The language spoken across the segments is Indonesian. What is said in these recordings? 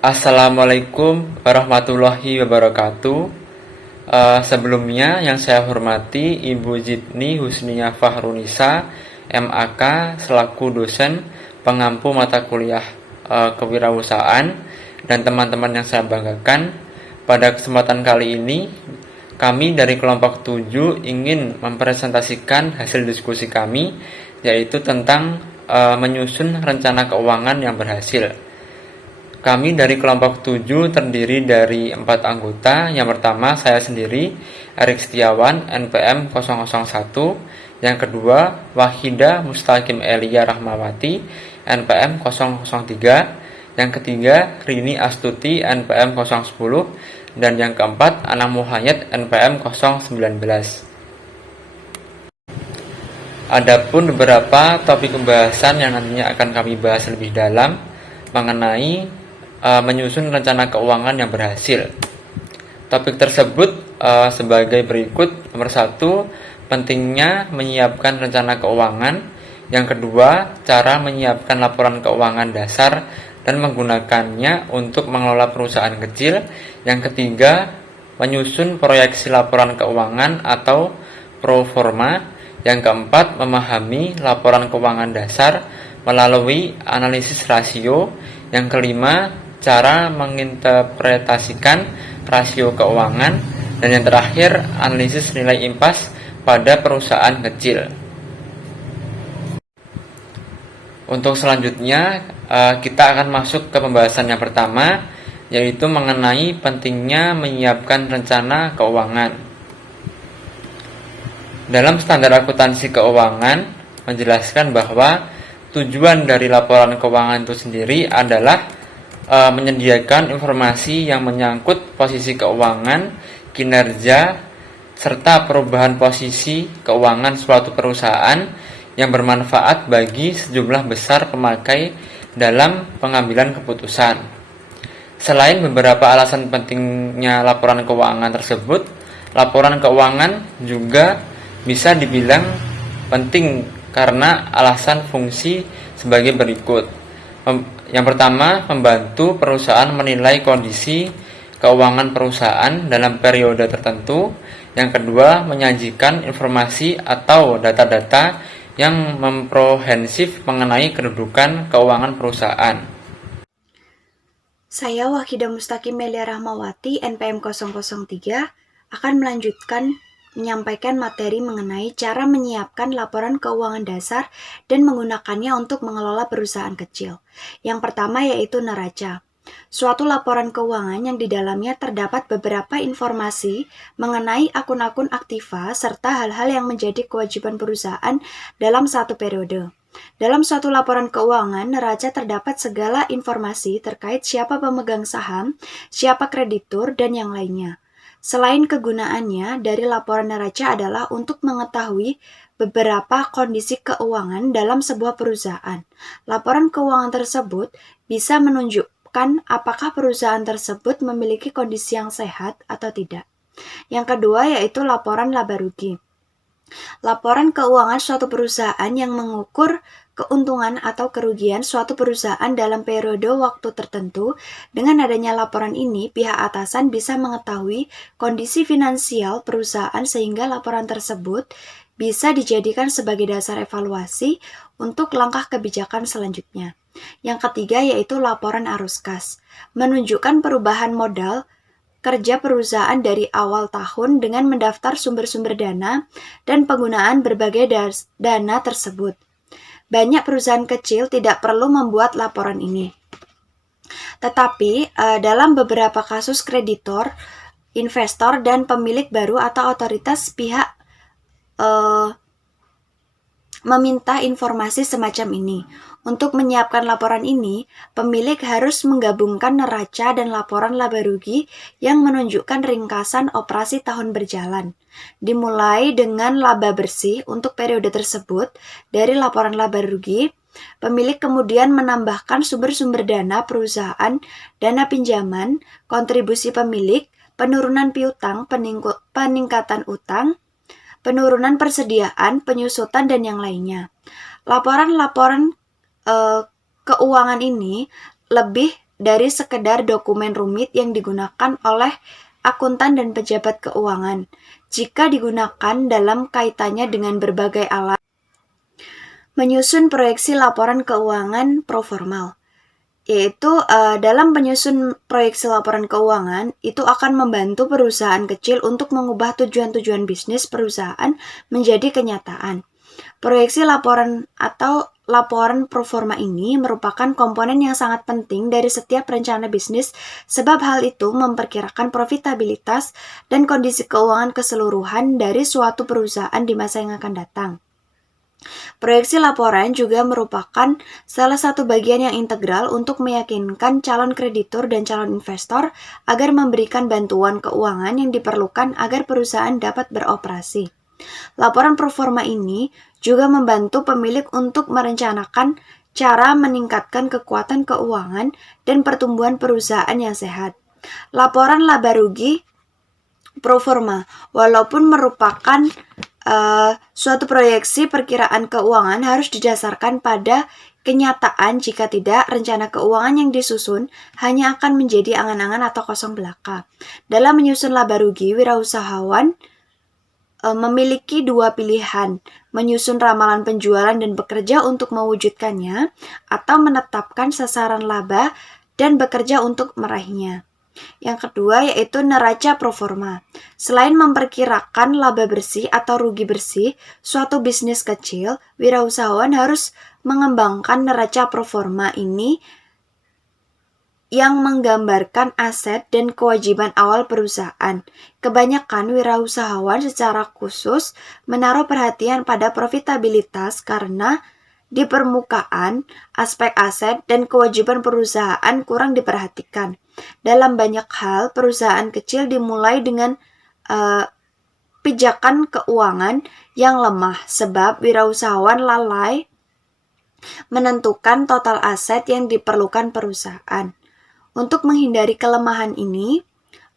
Assalamualaikum warahmatullahi wabarakatuh. Sebelumnya yang saya hormati Ibu Jidni Husnia Fahrunisa, MAK, selaku dosen pengampu mata kuliah kewirausahaan, dan teman-teman yang saya banggakan. Pada kesempatan kali ini, kami dari kelompok 7 ingin mempresentasikan hasil diskusi kami, yaitu tentang menyusun rencana keuangan yang berhasil. Kami dari kelompok 7 terdiri dari 4 anggota. Yang pertama, saya sendiri, Erik Setiawan, NPM 001. Yang kedua, Wahida Mustaqim Elia Rahmawati, NPM 003. Yang ketiga, Rini Astuti, NPM 010. Dan yang keempat, Anang Muhayyad, NPM 019. Adapun beberapa topik pembahasan yang nantinya akan kami bahas lebih dalam mengenai menyusun rencana keuangan yang berhasil. Topik tersebut sebagai berikut. Nomor 1, pentingnya menyiapkan rencana keuangan. Yang kedua, cara menyiapkan laporan keuangan dasar dan menggunakannya untuk mengelola perusahaan kecil. Yang ketiga, menyusun proyeksi laporan keuangan atau pro forma. Yang keempat, memahami laporan keuangan dasar melalui analisis rasio. Yang kelima, cara menginterpretasikan rasio keuangan. Dan yang terakhir, analisis nilai impas pada perusahaan kecil. Untuk selanjutnya, kita akan masuk ke pembahasan yang pertama, yaitu mengenai pentingnya menyiapkan rencana keuangan. Dalam standar akuntansi keuangan menjelaskan bahwa tujuan dari laporan keuangan itu sendiri adalah menyediakan informasi yang menyangkut posisi keuangan, kinerja, serta perubahan posisi keuangan suatu perusahaan yang bermanfaat bagi sejumlah besar pemakai dalam pengambilan keputusan. Selain beberapa alasan pentingnya laporan keuangan tersebut, laporan keuangan juga bisa dibilang penting karena alasan fungsi sebagai berikut. Yang pertama, membantu perusahaan menilai kondisi keuangan perusahaan dalam periode tertentu. Yang kedua, menyajikan informasi atau data-data yang komprehensif mengenai kedudukan keuangan perusahaan. Saya Wahida Mustaqim Elia Rahmawati, NPM 003, akan melanjutkan menyampaikan materi mengenai cara menyiapkan laporan keuangan dasar dan menggunakannya untuk mengelola perusahaan kecil. Yang pertama yaitu neraca. Suatu laporan keuangan yang di dalamnya terdapat beberapa informasi mengenai akun-akun aktiva serta hal-hal yang menjadi kewajiban perusahaan dalam satu periode. Dalam suatu laporan keuangan, neraca terdapat segala informasi terkait siapa pemegang saham, siapa kreditur, dan yang lainnya. Selain kegunaannya dari laporan neraca adalah untuk mengetahui beberapa kondisi keuangan dalam sebuah perusahaan. Laporan keuangan tersebut bisa menunjukkan apakah perusahaan tersebut memiliki kondisi yang sehat atau tidak. Yang kedua yaitu laporan laba rugi. Laporan keuangan suatu perusahaan yang mengukur keuntungan atau kerugian suatu perusahaan dalam periode waktu tertentu. Dengan adanya laporan ini, pihak atasan bisa mengetahui kondisi finansial perusahaan sehingga laporan tersebut bisa dijadikan sebagai dasar evaluasi untuk langkah kebijakan selanjutnya. Yang ketiga yaitu laporan arus kas, menunjukkan perubahan modal kerja perusahaan dari awal tahun dengan mendaftar sumber-sumber dana dan penggunaan berbagai dana tersebut. Banyak perusahaan kecil tidak perlu membuat laporan ini. Tetapi dalam beberapa kasus kreditor, investor, dan pemilik baru atau otoritas pihak meminta informasi semacam ini. Untuk menyiapkan laporan ini, pemilik harus menggabungkan neraca dan laporan laba rugi yang menunjukkan ringkasan operasi tahun berjalan. Dimulai dengan laba bersih untuk periode tersebut. Dari laporan laba rugi, pemilik kemudian menambahkan sumber-sumber dana perusahaan, dana pinjaman, kontribusi pemilik, penurunan piutang, peningkatan utang, penurunan persediaan, penyusutan, dan yang lainnya. Laporan-laporan keuangan ini lebih dari sekedar dokumen rumit yang digunakan oleh akuntan dan pejabat keuangan. Jika digunakan dalam kaitannya dengan berbagai alat, menyusun proyeksi laporan keuangan proformal, yaitu dalam penyusun proyeksi laporan keuangan itu akan membantu perusahaan kecil untuk mengubah tujuan-tujuan bisnis perusahaan menjadi kenyataan. Proyeksi laporan atau laporan proforma ini merupakan komponen yang sangat penting dari setiap rencana bisnis sebab hal itu memperkirakan profitabilitas dan kondisi keuangan keseluruhan dari suatu perusahaan di masa yang akan datang. Proyeksi laporan juga merupakan salah satu bagian yang integral untuk meyakinkan calon kreditur dan calon investor agar memberikan bantuan keuangan yang diperlukan agar perusahaan dapat beroperasi. Laporan proforma ini juga membantu pemilik untuk merencanakan cara meningkatkan kekuatan keuangan dan pertumbuhan perusahaan yang sehat. Laporan laba rugi proforma, walaupun merupakan suatu proyeksi perkiraan keuangan, harus didasarkan pada kenyataan. Jika tidak, rencana keuangan yang disusun hanya akan menjadi angan-angan atau kosong belaka. Dalam menyusun laba rugi, wirausahawan memiliki dua pilihan, menyusun ramalan penjualan dan bekerja untuk mewujudkannya, atau menetapkan sasaran laba dan bekerja untuk meraihnya. Yang kedua yaitu neraca proforma. Selain memperkirakan laba bersih atau rugi bersih suatu bisnis kecil, wirausahawan harus mengembangkan neraca proforma ini yang menggambarkan aset dan kewajiban awal perusahaan. Kebanyakan wirausahawan secara khusus menaruh perhatian pada profitabilitas karena di permukaan, aspek aset dan kewajiban perusahaan kurang diperhatikan. Dalam banyak hal, perusahaan kecil dimulai dengan pijakan keuangan yang lemah sebab wirausahawan lalai menentukan total aset yang diperlukan perusahaan. Untuk menghindari kelemahan ini,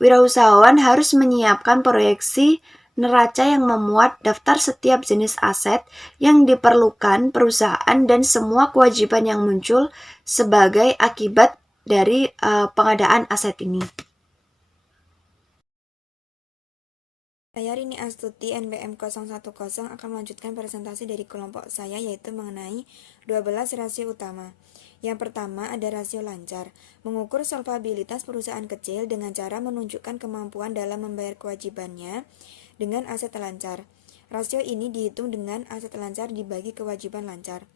wirausahawan harus menyiapkan proyeksi neraca yang memuat daftar setiap jenis aset yang diperlukan perusahaan dan semua kewajiban yang muncul sebagai akibat dari pengadaan aset ini. Saya Rini Astuti, NPM 010 akan melanjutkan presentasi dari kelompok saya yaitu mengenai 12 rasio utama. Yang pertama ada rasio lancar, mengukur solvabilitas perusahaan kecil dengan cara menunjukkan kemampuan dalam membayar kewajibannya dengan aset lancar. Rasio ini dihitung dengan aset lancar dibagi kewajiban lancar.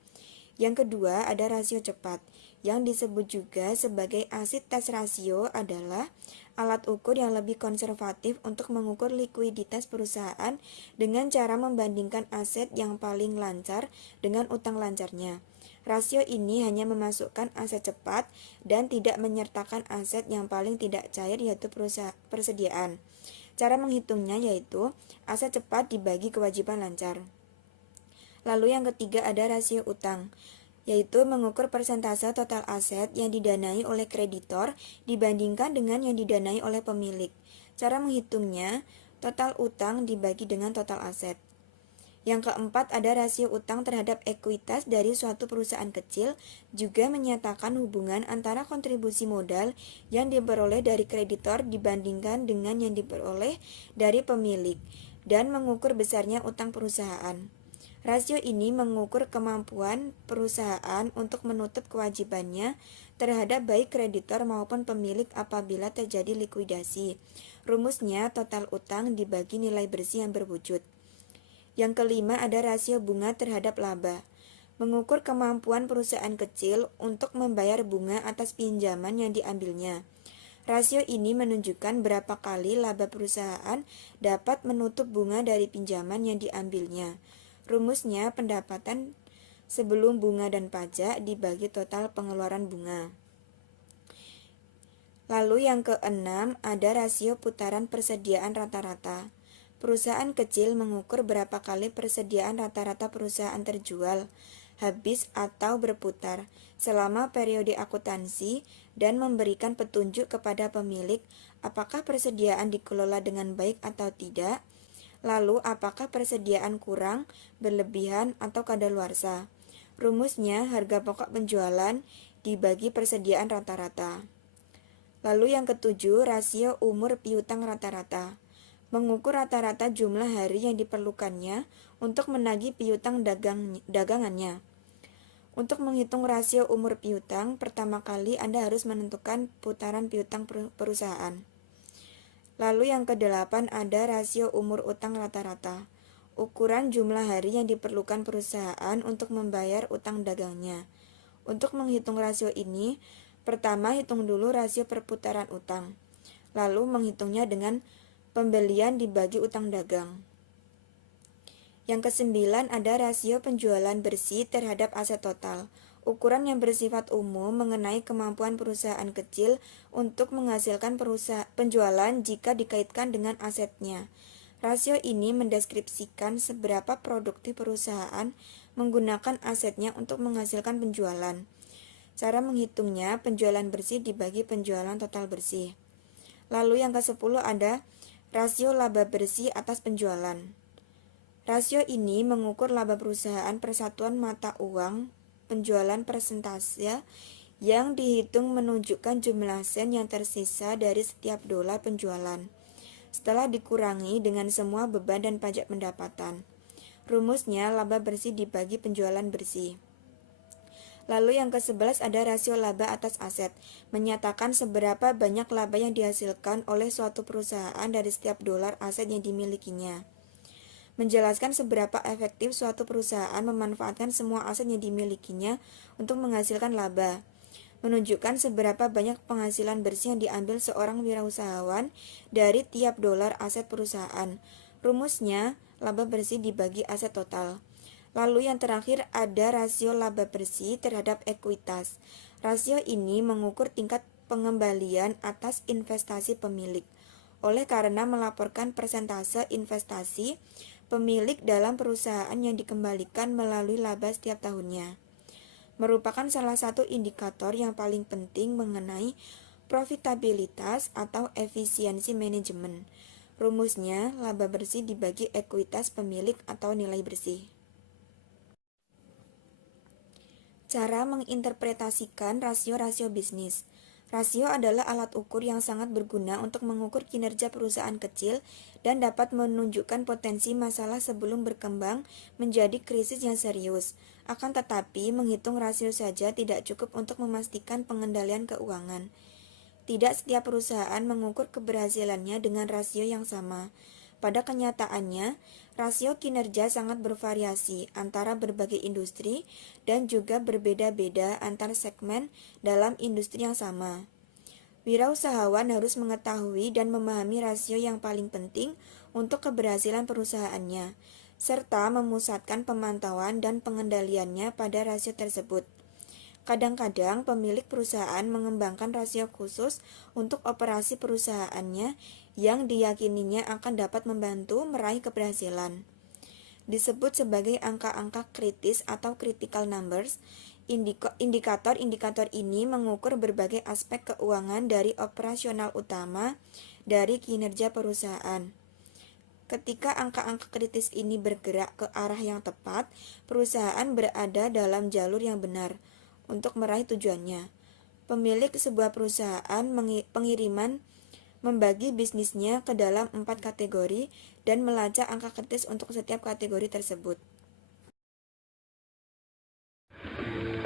Yang kedua ada rasio cepat, yang disebut juga sebagai acid test ratio adalah alat ukur yang lebih konservatif untuk mengukur likuiditas perusahaan dengan cara membandingkan aset yang paling lancar dengan utang lancarnya. Rasio ini hanya memasukkan aset cepat dan tidak menyertakan aset yang paling tidak cair yaitu persediaan. Cara menghitungnya yaitu aset cepat dibagi kewajiban lancar. Lalu yang ketiga ada rasio utang, yaitu mengukur persentase total aset yang didanai oleh kreditor dibandingkan dengan yang didanai oleh pemilik. Cara menghitungnya, total utang dibagi dengan total aset. Yang keempat ada rasio utang terhadap ekuitas dari suatu perusahaan kecil, juga menyatakan hubungan antara kontribusi modal yang diperoleh dari kreditor dibandingkan dengan yang diperoleh dari pemilik, dan mengukur besarnya utang perusahaan. Rasio ini mengukur kemampuan perusahaan untuk menutup kewajibannya terhadap baik kreditor maupun pemilik apabila terjadi likuidasi. Rumusnya total utang dibagi nilai bersih yang berwujud. Yang kelima ada rasio bunga terhadap laba, mengukur kemampuan perusahaan kecil untuk membayar bunga atas pinjaman yang diambilnya. Rasio ini menunjukkan berapa kali laba perusahaan dapat menutup bunga dari pinjaman yang diambilnya. Rumusnya pendapatan sebelum bunga dan pajak dibagi total pengeluaran bunga. Lalu yang keenam ada rasio putaran persediaan rata-rata. Perusahaan kecil mengukur berapa kali persediaan rata-rata perusahaan terjual, habis atau berputar selama periode akuntansi dan memberikan petunjuk kepada pemilik apakah persediaan dikelola dengan baik atau tidak. Lalu, apakah persediaan kurang, berlebihan, atau kadaluarsa? Rumusnya harga pokok penjualan dibagi persediaan rata-rata. Lalu yang ketujuh, rasio umur piutang rata-rata. Mengukur rata-rata jumlah hari yang diperlukannya untuk menagih piutang dagangannya. Untuk menghitung rasio umur piutang, pertama kali Anda harus menentukan putaran piutang perusahaan. Lalu yang kedelapan ada rasio umur utang rata-rata. Ukuran jumlah hari yang diperlukan perusahaan untuk membayar utang dagangnya. Untuk menghitung rasio ini, pertama hitung dulu rasio perputaran utang. Lalu menghitungnya dengan pembelian dibagi utang dagang. Yang kesembilan ada rasio penjualan bersih terhadap aset total. Ukuran yang bersifat umum mengenai kemampuan perusahaan kecil untuk menghasilkan penjualan jika dikaitkan dengan asetnya. Rasio ini mendeskripsikan seberapa produktif perusahaan menggunakan asetnya untuk menghasilkan penjualan. Cara menghitungnya, penjualan bersih dibagi penjualan total bersih. Lalu yang ke-10 ada rasio laba bersih atas penjualan. Rasio ini mengukur laba perusahaan per satuan mata uang penjualan persentase yang dihitung menunjukkan jumlah sen yang tersisa dari setiap dolar penjualan setelah dikurangi dengan semua beban dan pajak pendapatan. Rumusnya laba bersih dibagi penjualan bersih. Lalu yang ke-11 ada rasio laba atas aset, menyatakan seberapa banyak laba yang dihasilkan oleh suatu perusahaan dari setiap dolar aset yang dimilikinya. Menjelaskan seberapa efektif suatu perusahaan memanfaatkan semua aset yang dimilikinya untuk menghasilkan laba. Menunjukkan seberapa banyak penghasilan bersih yang diambil seorang wirausahawan dari tiap dolar aset perusahaan. Rumusnya, laba bersih dibagi aset total. Lalu yang terakhir ada rasio laba bersih terhadap ekuitas. Rasio ini mengukur tingkat pengembalian atas investasi pemilik. Oleh karena melaporkan persentase investasi pemilik dalam perusahaan yang dikembalikan melalui laba setiap tahunnya. Merupakan salah satu indikator yang paling penting mengenai profitabilitas atau efisiensi manajemen. Rumusnya, laba bersih dibagi ekuitas pemilik atau nilai bersih. Cara menginterpretasikan rasio-rasio bisnis. Rasio adalah alat ukur yang sangat berguna untuk mengukur kinerja perusahaan kecil dan dapat menunjukkan potensi masalah sebelum berkembang menjadi krisis yang serius. Akan tetapi, menghitung rasio saja tidak cukup untuk memastikan pengendalian keuangan. Tidak setiap perusahaan mengukur keberhasilannya dengan rasio yang sama. Pada kenyataannya, rasio kinerja sangat bervariasi antara berbagai industri dan juga berbeda-beda antar segmen dalam industri yang sama. Wirausahawan harus mengetahui dan memahami rasio yang paling penting untuk keberhasilan perusahaannya, serta memusatkan pemantauan dan pengendaliannya pada rasio tersebut. Kadang-kadang pemilik perusahaan mengembangkan rasio khusus untuk operasi perusahaannya yang diyakininya akan dapat membantu meraih keberhasilan. Disebut sebagai angka-angka kritis atau critical numbers. Indikator-indikator ini mengukur berbagai aspek keuangan dari operasional utama dari kinerja perusahaan. Ketika angka-angka kritis ini bergerak ke arah yang tepat, perusahaan berada dalam jalur yang benar untuk meraih tujuannya. Pemilik sebuah perusahaan pengiriman membagi bisnisnya ke dalam 4 kategori dan melacak angka kritis untuk setiap kategori tersebut.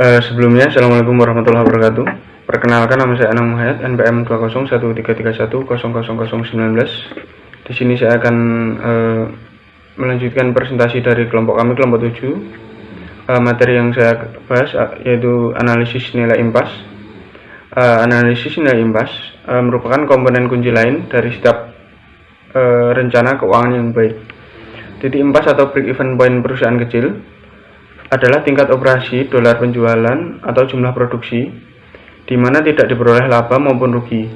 Sebelumnya, Assalamualaikum warahmatullahi wabarakatuh. Perkenalkan, nama saya Anang Muhayyad, NPM 20133310019. Di sini saya akan melanjutkan presentasi dari kelompok kami, kelompok 7. Materi yang saya bahas yaitu analisis nilai impas. Analisis nilai impas merupakan komponen kunci lain dari setiap rencana keuangan yang baik. Titik impas atau break-even point perusahaan kecil adalah tingkat operasi dolar penjualan atau jumlah produksi di mana tidak diperoleh laba maupun rugi.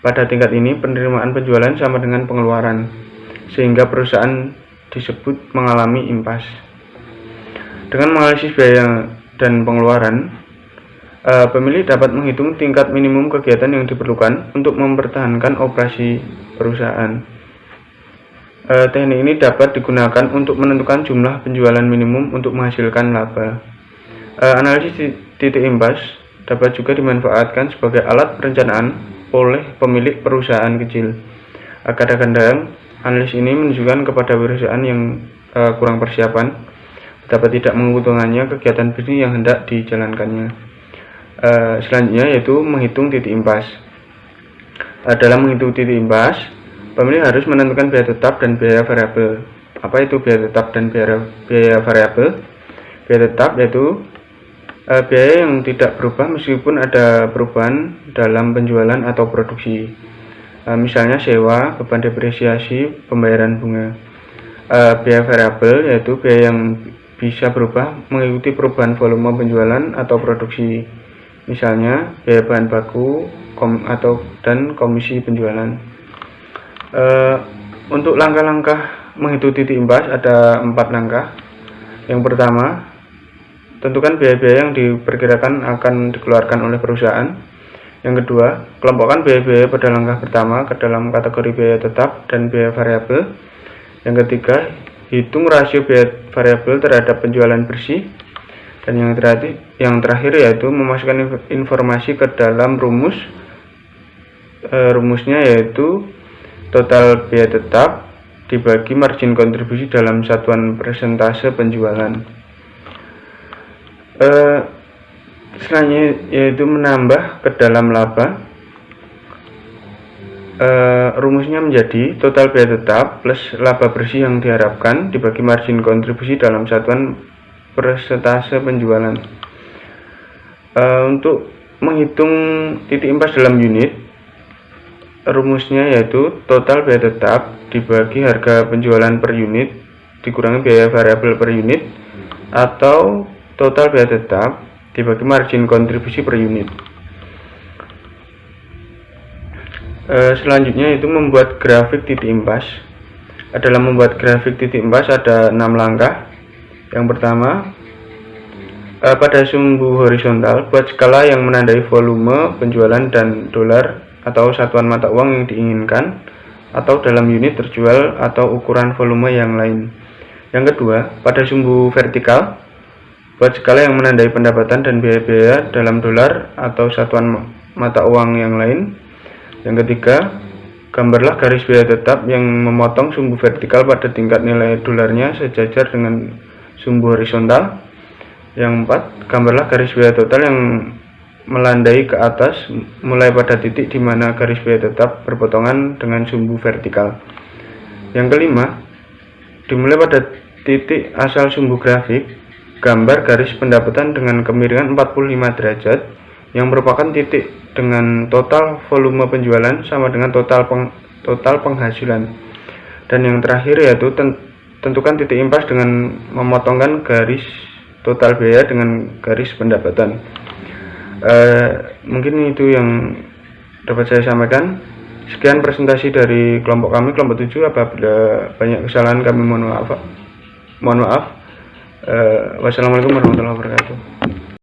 Pada tingkat ini, penerimaan penjualan sama dengan pengeluaran, sehingga perusahaan disebut mengalami impas. Dengan menganalisis biaya dan pengeluaran, pemilik dapat menghitung tingkat minimum kegiatan yang diperlukan untuk mempertahankan operasi perusahaan. Teknik ini dapat digunakan untuk menentukan jumlah penjualan minimum untuk menghasilkan laba. Analisis titik impas dapat juga dimanfaatkan sebagai alat perencanaan oleh pemilik perusahaan kecil. Kadang-kadang analis ini menunjukkan kepada perusahaan yang kurang persiapan dapat tidak menguntungkannya kegiatan bisnis yang hendak dijalankannya. Selanjutnya yaitu menghitung titik impas. Dalam menghitung titik impas, pemilik harus menentukan biaya tetap dan biaya variabel. Apa itu biaya tetap dan biaya variabel? Biaya tetap yaitu biaya yang tidak berubah meskipun ada perubahan dalam penjualan atau produksi. Misalnya sewa, beban depresiasi, pembayaran bunga. Biaya variabel yaitu biaya yang bisa berubah mengikuti perubahan volume penjualan atau produksi. Misalnya biaya bahan baku dan komisi penjualan. Untuk langkah-langkah menghitung titik impas ada 4 langkah. Yang pertama, tentukan biaya-biaya yang diperkirakan akan dikeluarkan oleh perusahaan. Yang kedua, kelompokkan biaya-biaya pada langkah pertama ke dalam kategori biaya tetap dan biaya variabel. Yang ketiga, hitung rasio biaya variabel terhadap penjualan bersih. Dan yang terakhir yaitu memasukkan informasi ke dalam rumus. Rumusnya yaitu total biaya tetap dibagi margin kontribusi dalam satuan persentase penjualan. Selanjutnya yaitu menambah ke dalam laba. Rumusnya menjadi total biaya tetap plus laba bersih yang diharapkan dibagi margin kontribusi dalam satuan persentase penjualan. Untuk menghitung titik impas dalam unit, rumusnya yaitu total biaya tetap dibagi harga penjualan per unit dikurangi biaya variabel per unit, atau total biaya tetap dibagi margin kontribusi per unit. Selanjutnya itu membuat grafik titik impas. Dalam membuat grafik titik impas ada 6 langkah. Yang pertama, pada sumbu horizontal buat skala yang menandai volume penjualan dan dolar atau satuan mata uang yang diinginkan, atau dalam unit terjual atau ukuran volume yang lain. Yang kedua, pada sumbu vertikal buat skala yang menandai pendapatan dan biaya-biaya dalam dolar atau satuan mata uang yang lain. Yang ketiga, gambarlah garis biaya tetap yang memotong sumbu vertikal pada tingkat nilai dolarnya sejajar dengan sumbu horizontal. Yang keempat, gambarlah garis biaya total yang melandai ke atas mulai pada titik di mana garis biaya tetap berpotongan dengan sumbu vertikal. Yang kelima, dimulai pada titik asal sumbu grafik, gambar garis pendapatan dengan kemiringan 45 derajat yang merupakan titik dengan total volume penjualan sama dengan total penghasilan. Dan yang terakhir yaitu tentukan titik impas dengan memotongkan garis total biaya dengan garis pendapatan. Mungkin itu yang dapat saya sampaikan. Sekian presentasi dari kelompok kami, kelompok 7. Apabila banyak kesalahan kami mohon maaf. Wassalamualaikum warahmatullahi wabarakatuh.